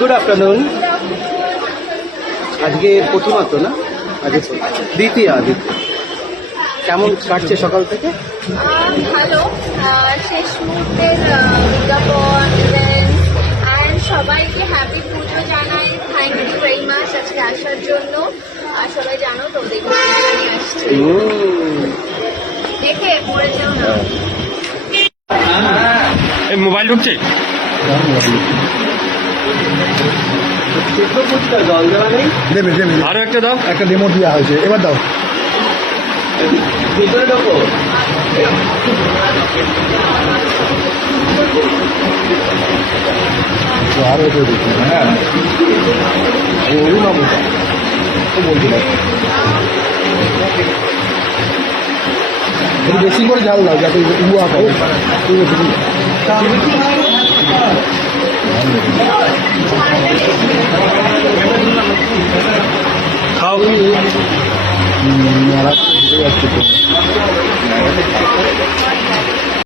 Good afternoon. আজকে প্রথমত না, আজকে দ্বিতীয়। কেমন কাটছে সকাল থেকে? ভালো। শেষ মুহূর্তের বিজ্ঞাপন ইভেন্টস অ্যান্ড সবাইকে হ্যাপি পুজো জানাই। থ্যাংক ইউ ভেরি মাচ আজকে আসার জন্য। আর সবাই জানো তো দেখে আসছে, দেখে পড়ে যাও না। মোবাইল ঢুকছে, জল দেওয়া নেই, দেবে দেবে, আরো একটা দাও। একটা ডেমো দেওয়া হয়েছে, এবার দাও। ভিতরে ঢোকো। আরো করে দিচ্ছি। হ্যাঁ অভিনবতা বলছিলাম, একটু বেশি করে ঝাল দাও যাতে উয়া পাও। খাও। আর ঘুরে যাচ্ছে তো।